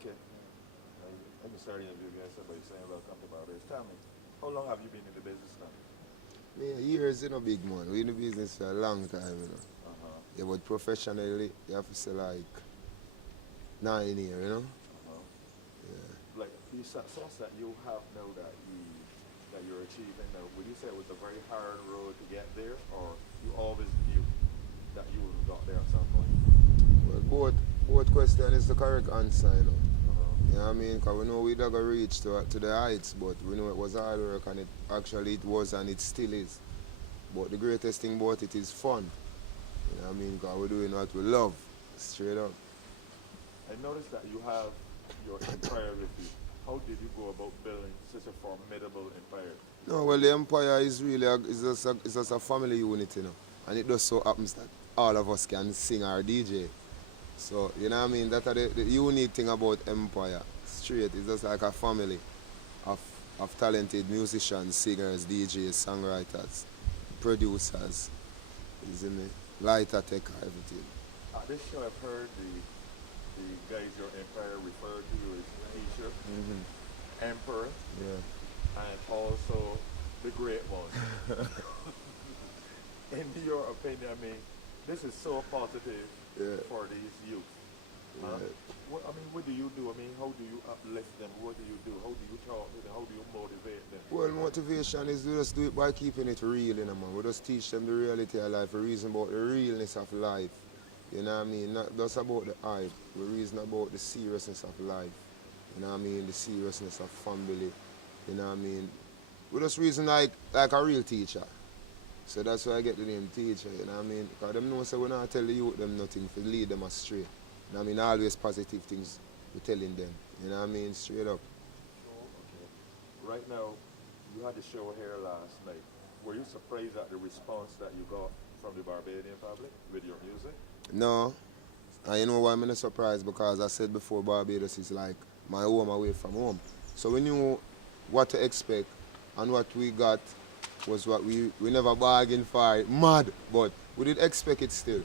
Okay. Let me start the interview again. Somebody saying welcome to Barbados. Tell me, how long have you been in the business now? Yeah, years, big man. We in the business for a long time. Uh-huh. Yeah, but professionally, you have to say like 9 years. Uh-huh. Yeah. Like the success that you have now that you're achieving now, would you say it was a very hard road to get there, or you always knew that you would have got there at some point? Well, both question is the correct answer. Uh-huh. You know what I mean? Because we know we never reach to the heights, but we know it was hard work and it was and it still is. But the greatest thing about it is fun. You know what I mean? Because we're doing what we love, straight up. I noticed that you have your empire with you. How did you go about building such a formidable empire? No, well, the Empire is really it's just a family unit. And it just so happens that all of us can sing or DJ. So, you know what I mean? That's the unique thing about Empire. Straight, it's just like a family of, of talented musicians, singers, DJs, songwriters, producers, you see me? Lighter tech, everything. At this show, I've heard the guys your empire referred to you as teacher, emperor, Yeah. and also the great one. In your opinion, I mean, this is so positive Yeah. for these youth. Huh? Yeah. What do you do? I mean, how do you uplift them? What do you do? How do you talk to them? How do you motivate them? Well, motivation is we just do it by keeping it real, man. We just teach them the reality of life, we reason about the realness of life. You know what I mean? Not just about the hype. We reason about the seriousness of life. You know what I mean? The seriousness of family. You know what I mean? We just reason like a real teacher. So that's why I get the name teacher, you know what I mean? Because them know so we not tell the youth them nothing to lead them astray. You know what I mean? Always positive things we're telling them. You know what I mean? Straight up. Okay. Right now, you had the show here last night. Were you surprised at the response that you got from the Barbadian public with your music? No. And you know why I'm not surprised? Because I said before, Barbados is like my home away from home. So we knew what to expect, and what we got was what we never bargained for. Mad, but we did expect it still.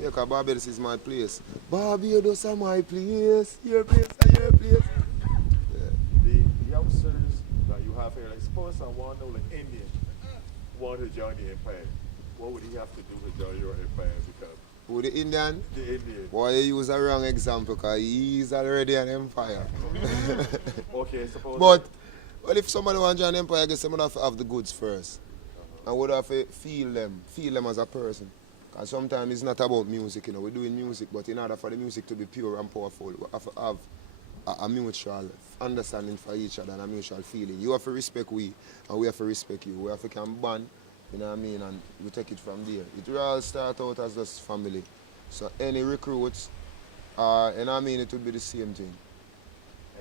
Yeah, because Barbados is my place. Barbados are my place. Your place and your place. Yeah. The youngsters that you have here, like suppose someone like Indian want to join the empire, what would he have to do to join your empire? Because Who the Indian? the Indian. Boy, you use a wrong example because he's already an empire. Okay, suppose. But, well, if somebody wants to join an empire, I guess someone have to have the goods first. And would have to feel them as a person. Because sometimes it's not about music. We're doing music, but in order for the music to be pure and powerful, we have to have a mutual understanding for each other and a mutual feeling. You have to respect we, and we have to respect you. We have to can bond, you know what I mean, and we take it from there. It will all start out as just family. So any recruits, you know what I mean, it would be the same thing.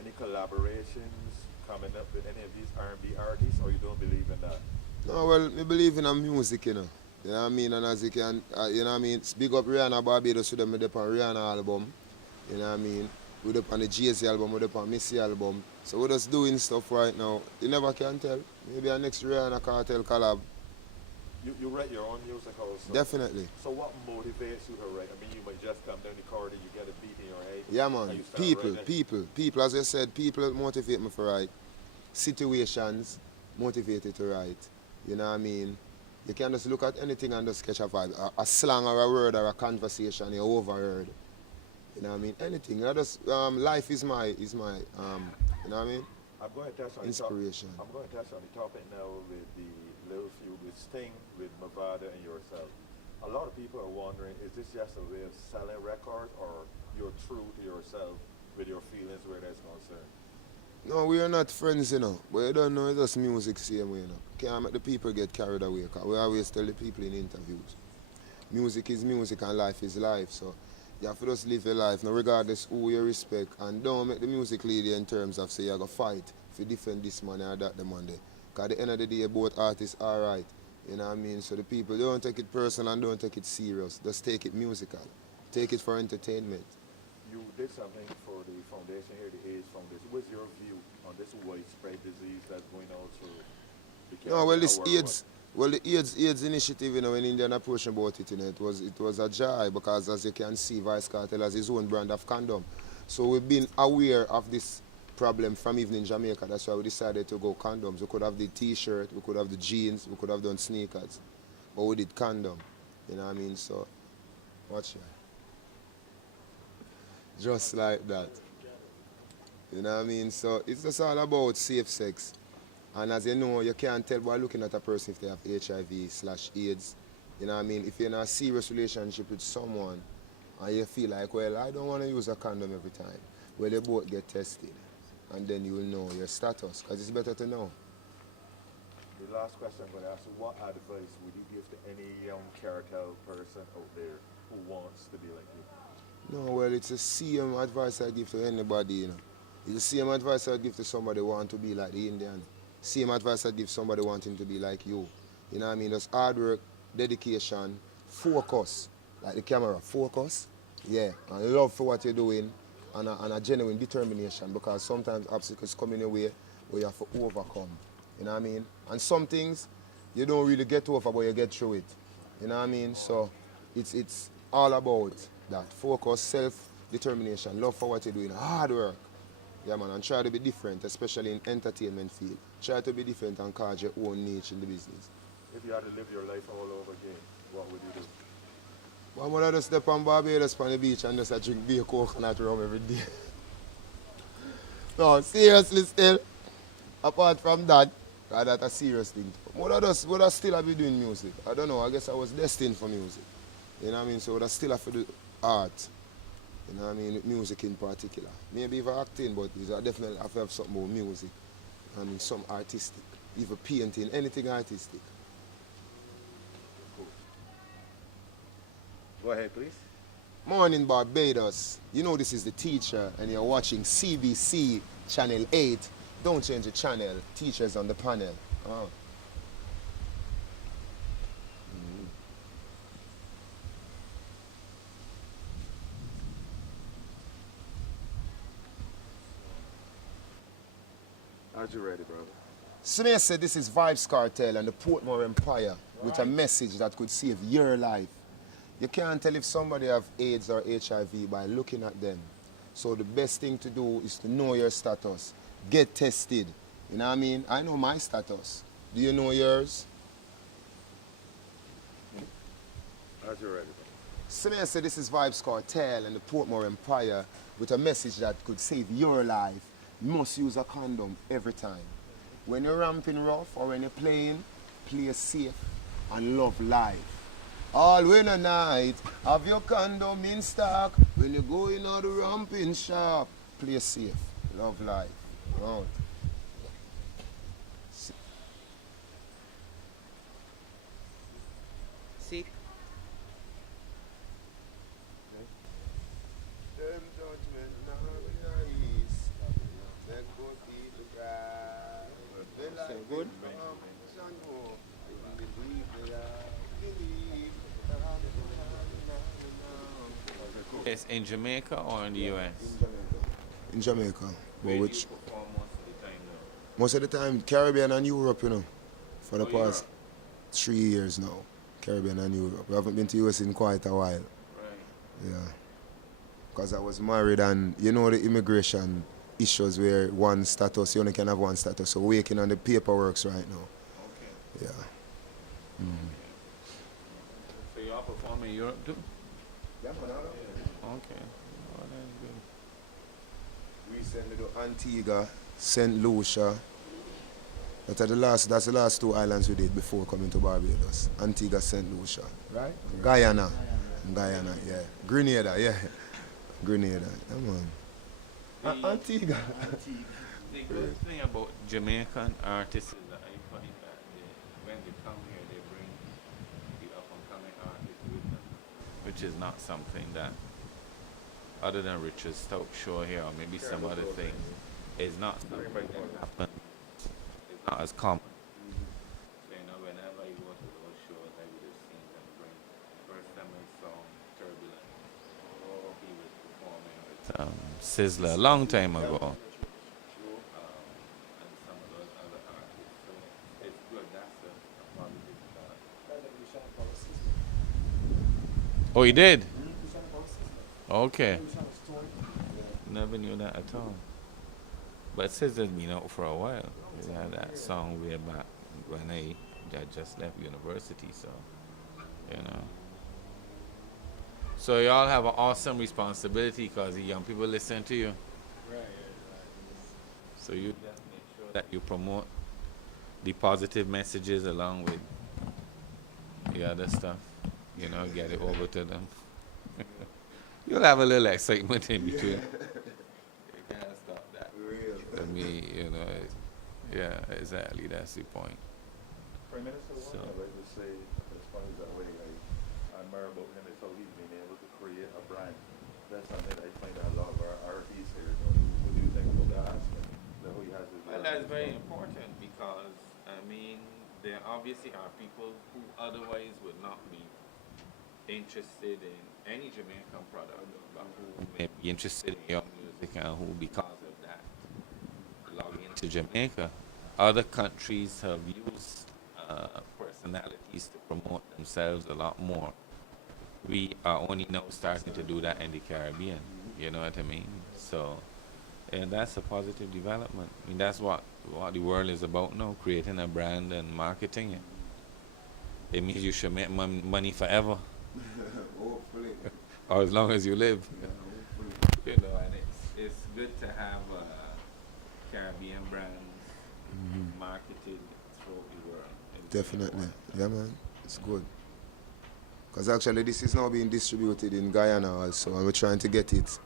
Any collaborations coming up with any of these R&B artists, or you don't believe in that? No, well, I believe in music. You know what I mean? And as you can, you know what I mean, big up Rihanna Barbados with them with the Rihanna album. You know what I mean? We're up on the Jay-Z album, we're up on Missy album. So we're just doing stuff right now. You never can tell. Maybe our next Rihanna Kartel collab. You write your own music also? Definitely. So what motivates you to write? I mean, you might just come down the corridor, you get a beat in your head. Yeah, and man. you start writing. People, as I said, people motivate me to write. Situations motivate to write. You know what I mean? You can just look at anything and just catch a vibe. A slang or a word or a conversation you overheard. You know what I mean? Anything. Life is my, you know what I mean? I'm going to touch on Inspiration. I'm going to touch on the topic now with the little feud with Sting, with Mavada and yourself. A lot of people are wondering, is this just a way of selling records, or you're true to yourself with your feelings where that's concerned? No, we are not friends, but you don't know, it's just music same way, Can't make the people get carried away, because we always tell the people in interviews. Music is music and life is life, so you have to just live your life, no regardless who you respect, and don't make the music lead you in terms of say you're going to fight if you defend this money or that the money. Because at the end of the day, both artists are right, you know what I mean? So the people don't take it personal and don't take it serious, just take it musical, take it for entertainment. You did something for the foundation here, the AIDS Foundation. What's your view on this widespread disease that's going on through the No, well, this our AIDS, well, the AIDS initiative, when Indian approached about it, it was a joy because, as you can see, Vice Kartel has his own brand of condom. So we've been aware of this problem from even in Jamaica. That's why we decided to go condoms. We could have the t-shirt, we could have the jeans, we could have done sneakers. But we did condom. You know what I mean? So, watch here. Just like that. You know what I mean? So it's just all about safe sex. And as you know, you can't tell by looking at a person if they have HIV/AIDS. You know what I mean? If you're in a serious relationship with someone and you feel like, well, I don't want to use a condom every time, well, you both get tested. And then you will know your status, because it's better to know. The last question I'm going to ask you, what advice would you give to any young Kartel person out there who wants to be like you? No, well, it's the same advice I give to anybody, you know. It's the same advice I give to somebody who wants to be like the Indian. Same advice I give somebody wanting to be like you. You know what I mean? Just hard work, dedication, focus. Like the camera, focus. Yeah, and love for what you're doing, and a genuine determination, because sometimes obstacles come in your way where you have to overcome. You know what I mean? And some things you don't really get over, but you get through it. You know what I mean? So it's all about that. Focus, self-determination, love for what you're doing, hard work. Yeah, man, and try to be different, especially in entertainment field. Try to be different and carve your own niche in the business. If you had to live your life all over again, what would you do? I'm going to just step on Barbados on the beach and just drink beer, coconut rum every day. No, seriously still, apart from that, that's a serious thing. Would I still have been doing music? I don't know, I guess I was destined for music. You know what I mean? So would I still have to do art? You know what I mean? Music in particular. Maybe even acting, but I definitely have to have something more music. I mean, some artistic. Even painting, anything artistic. Cool. Go ahead, please. Morning, Barbados. You know this is the teacher, and you're watching CBC Channel 8. Don't change the channel. Teachers on the panel. Oh. Are you ready, brother? Smith said this is Vybz Kartel and the Portmore Empire with a message that could save your life. You can't tell if somebody have AIDS or HIV by looking at them. So the best thing to do is to know your status. Get tested. You know what I mean? I know my status. Do you know yours? Are you ready, brother? Smith said this is Vybz Kartel and the Portmore Empire with a message that could save your life. You must use a condom every time. When you're ramping rough or when you're playing, play safe and love life. All win a night, have your condom in stock. When you go in the ramping shop, play safe, love life. Out. Sick. So good. Yes, in Jamaica or in the US? In Jamaica. Where But do which, you perform most of the time now? most of the time, Caribbean and Europe, you know, for the Oh, past 3 years now. Caribbean and Europe. We haven't been to US in quite a while. Right. Yeah. Because I was married and you know the immigration issues where one status, you only can have one status. So we're working on the paperwork right now. Okay. Yeah. So you all perform in Europe too? Yeah, man. Okay. Oh, that's good. Recently to Antigua, St. Lucia. That's the last 2 islands we did before coming to Barbados. Antigua, St. Lucia. Right? Guyana. Guyana, yeah. Grenada, yeah. Grenada. Come on. Antigua. The good thing about Jamaican artists is that I find that when they come here, they bring the up-and-coming artists with them, which is not something that, other than Richard Stokes show here, or maybe some other things, is not something that happens. It's not as common. So, you know, whenever you go to those shows, I would have seen them bring. First time I saw Turbulent, he was performing with Sizzler a long time ago. And some of those other artists. So it's good. That's a positive thought. Oh, he did? Okay. never knew that at all. But SZA's been out for a while. We had that song way back when I just left university, so you know. So y'all have an awesome responsibility because the young people listen to you. So you just make sure that you promote the positive messages along with the other stuff. You know, get it over to them. You'll have a little excitement in between. You can't stop that. Real. I mean, you know, yeah, exactly. That's the point. Prime Minister, So- one I just say, as funny as that way, I admire about him is how he's been able to create a brand. That's something I find that a lot of our artists here don't. What do you think about that aspect? That how he has his Well, brand? that's very important because, I mean, there obviously are people who otherwise would not be interested in any Jamaican product, but who may be interested in your music and who, because of that, log into Jamaica. Other countries have used personalities to promote themselves a lot more. We are only now starting to do that in the Caribbean. You know what I mean? So, and that's a positive development. I mean, that's what the world is about now, creating a brand and marketing it. It means you should make money forever, Hopefully. or as long as you live. Yeah, hopefully. You know, and it's good to have Caribbean brands marketed throughout the world. It's very Definitely. important. Yeah, man. It's good. Because actually, this is now being distributed in Guyana also, and we're trying to get it,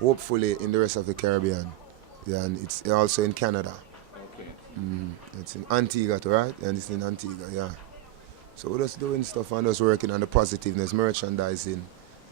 hopefully, in the rest of the Caribbean. Yeah, and it's also in Canada. Okay. It's in Antigua, too, right? And it's in Antigua, yeah. So we're just doing stuff and just working on the positiveness, merchandising,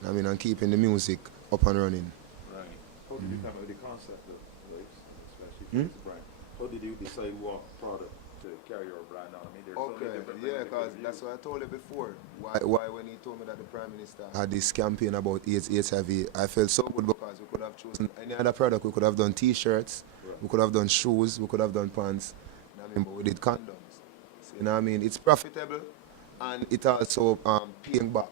I mean, and keeping the music up and running. Right. How did you come up with the concept of Vybz, especially for this brand? How did you decide what product to carry your brand on? I mean, there's so many different yeah, brands because you that's can what I told you before. Why when he told me that the Prime Minister had this campaign about AIDS, HIV, I felt so good because we could have chosen any other product. We could have done T-shirts, Right. we could have done shoes, we could have done pants. You know what I mean? But we did condoms. So, you know what I mean? It's profitable and it also paying back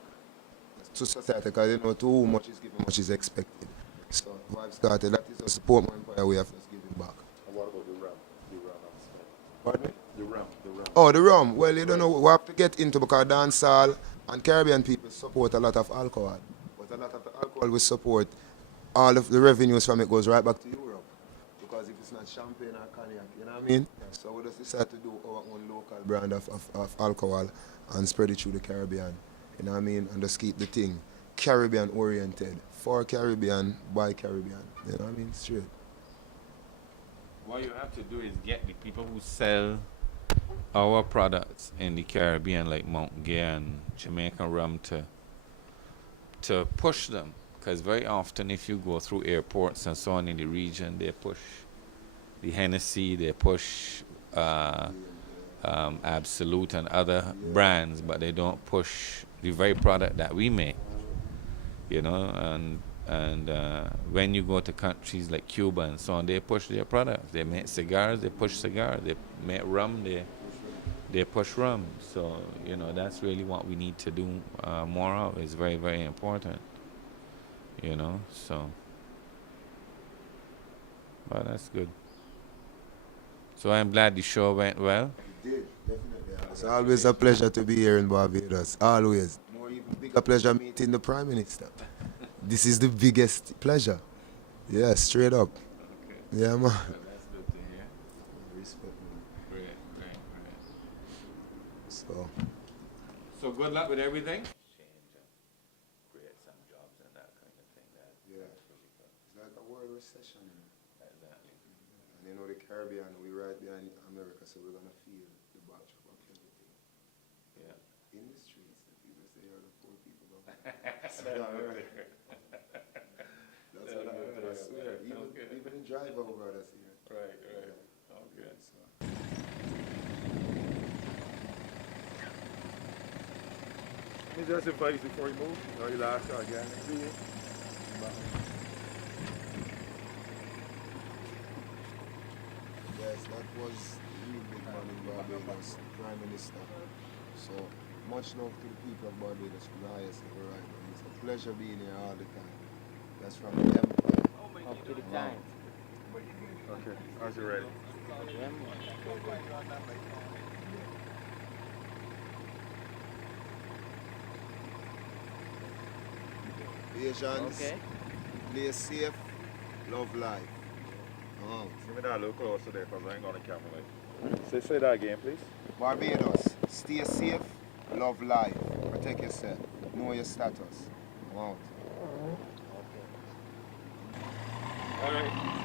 to society because you know too much is given, much is expected. So Vybz Kartel, that is a support my empire way of us giving back. And what about the rum? The rum aspect. Pardon me? The rum, the rum. Oh, the rum. Well, you don't know, we have to get into because dancehall and Caribbean people support a lot of alcohol. But a lot of the alcohol we support, all of the revenues from it goes right back to Europe. Because if it's not champagne or cognac, you know what I mean? So we just decided to do our own local brand of alcohol and spread it through the Caribbean. You know what I mean? And just keep the thing Caribbean oriented. For Caribbean, by Caribbean. You know what I mean? Straight. What you have to do is get the people who sell our products in the Caribbean, like Mount Gay and Jamaican rum, to push them. Because very often, if you go through airports and so on in the region, they push the Hennessy, they push Absolute and other brands, but they don't push the very product that we make. You know, and when you go to countries like Cuba and so on, they push their products. They make cigars, they push cigars. They make rum, they push rum. So, you know, that's really what we need to do more of. It's very, very important. You know, so. But that's good. So I'm glad the show went well. It did, definitely. It's always a pleasure to be here in Barbados. Always. More even bigger pleasure meeting the Prime Minister. This is the biggest pleasure. Yeah, straight up. Okay. Yeah, man. That's good to hear. Respect, man. Great. So, So good luck with everything. Change and create some jobs and that kind of thing. yeah. That's really good. It's like a world recession. Exactly. And you know, the Caribbean, we right behind America, so we're going to feel the backdrop of everything. Yeah. In the streets, the people say are the poor people of That's what I heard. That's what I heard, I swear. Even the driver brothers here. Right. Okay. So, Let me just advise before you move. You know, you last shot again. See you. yes, that was the real big man in Barbados, the Prime Minister. So, much love to the people of Barbados from the highest level right now. It's a pleasure being here all the time. That's from the empire up to the Once you're ready. Yeah, man. Asians, Okay. play safe, love life. Oh. Give me that a little closer there because I ain't gonna camera like. Say that again, please. Barbados, stay safe, love life, protect yourself, know your status. Wow. All right.